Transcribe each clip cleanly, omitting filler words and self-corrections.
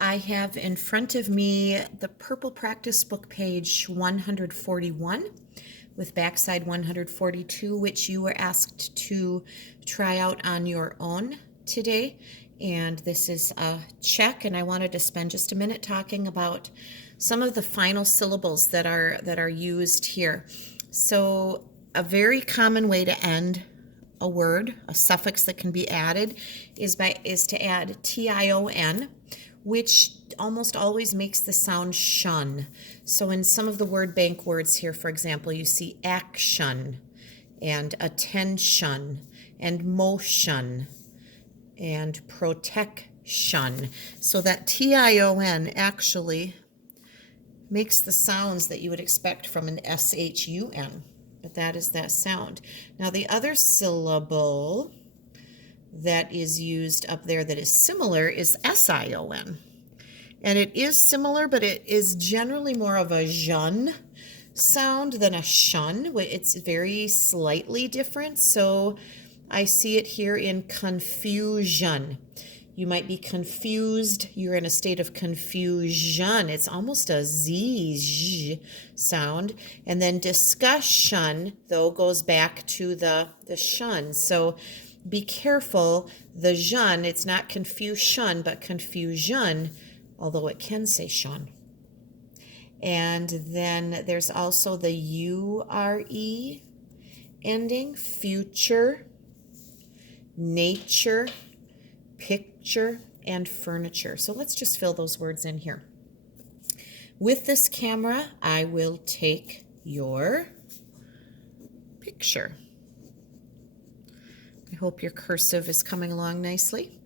I have in front of me the Purple Practice Book, page 141, with backside 142, which you were asked to try out on your own today. And this is a check, and I wanted to spend just a minute talking about some of the final syllables that are used here. So a very common way to end a word, a suffix that can be added, is to add tion, which almost always makes the sound shun. So in some of the word bank words here, for example, you see action and attention and motion and protection. So that tion actually makes the sounds that you would expect from an shun, but that is that sound. Now the other syllable that is used up there that is similar is sion. And it is similar, but it is generally more of a jun sound than a shun. It's very slightly different. So I see it here in confusion. You might be confused. You're in a state of confusion. It's almost a z sound. And then discussion, though, goes back to the shun. So be careful. The jun, it's not confusion, but confusion, although it can say shun. And then there's also the ure ending, future, nature, picture, and furniture. So let's just fill those words in here. With this camera, I will take your picture. I hope your cursive is coming along nicely.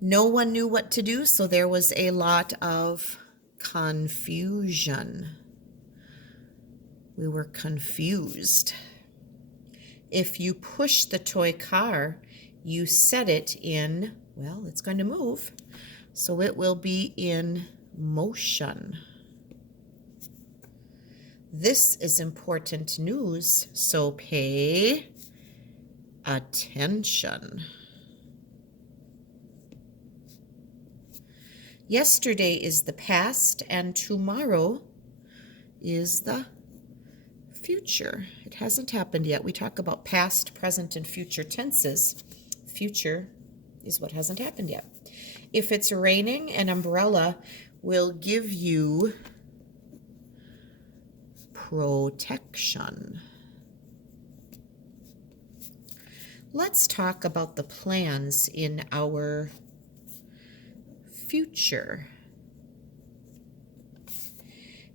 No one knew what to do, so there was a lot of confusion. We were confused. If you push the toy car, you set it in, well, it's going to move, so it will be in motion. This is important news, so pay attention. Yesterday is the past, and tomorrow is the future. It hasn't happened yet. We talk about past, present, and future tenses. Future is what hasn't happened yet. If it's raining, an umbrella will give you protection. Let's talk about the plans in our future.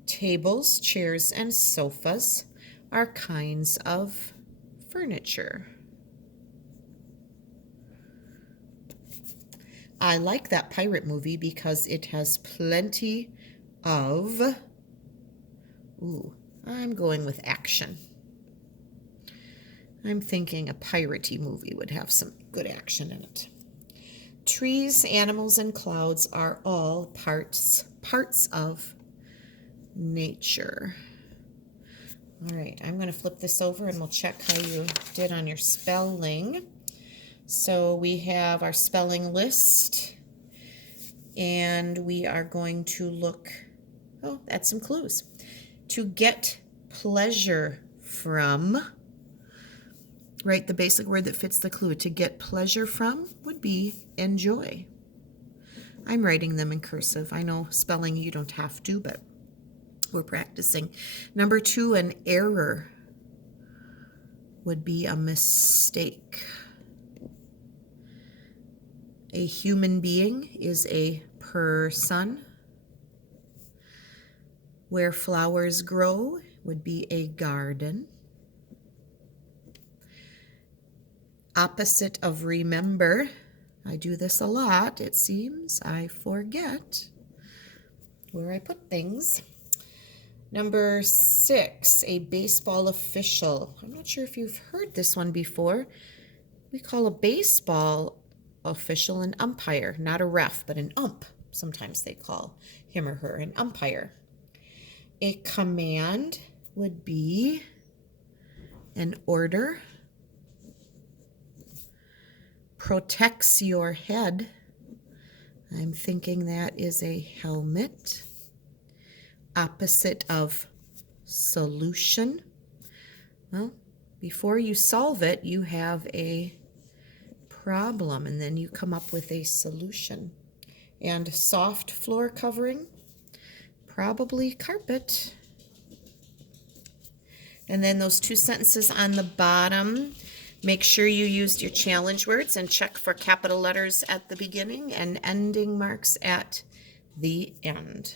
Tables, chairs, and sofas are kinds of furniture. I like that pirate movie because it has plenty of, I'm going with action. I'm thinking a piratey movie would have some good action in it. Trees, animals, and clouds are all parts of nature. All right, I'm going to flip this over and we'll check how you did on your spelling. So we have our spelling list, and we are going to look at some clues. To get pleasure from, right, the basic word that fits the clue. To get pleasure from would be enjoy. I'm writing them in cursive. I know spelling you don't have to, but we're practicing. Number 2, an error would be a mistake. A human being is a person. Where flowers grow would be a garden. Opposite of remember. I do this a lot, it seems. I forget where I put things. Number 6, a baseball official. I'm not sure if you've heard this one before. We call a baseball official an umpire, not a ref, but an ump. Sometimes they call him or her an umpire. A command would be an order. Protects your head. I'm thinking that is a helmet. Opposite of solution. Well, before you solve it, you have a problem, and then you come up with a solution. And soft floor covering, probably carpet. And then those two sentences on the bottom, make sure you used your challenge words and check for capital letters at the beginning and ending marks at the end.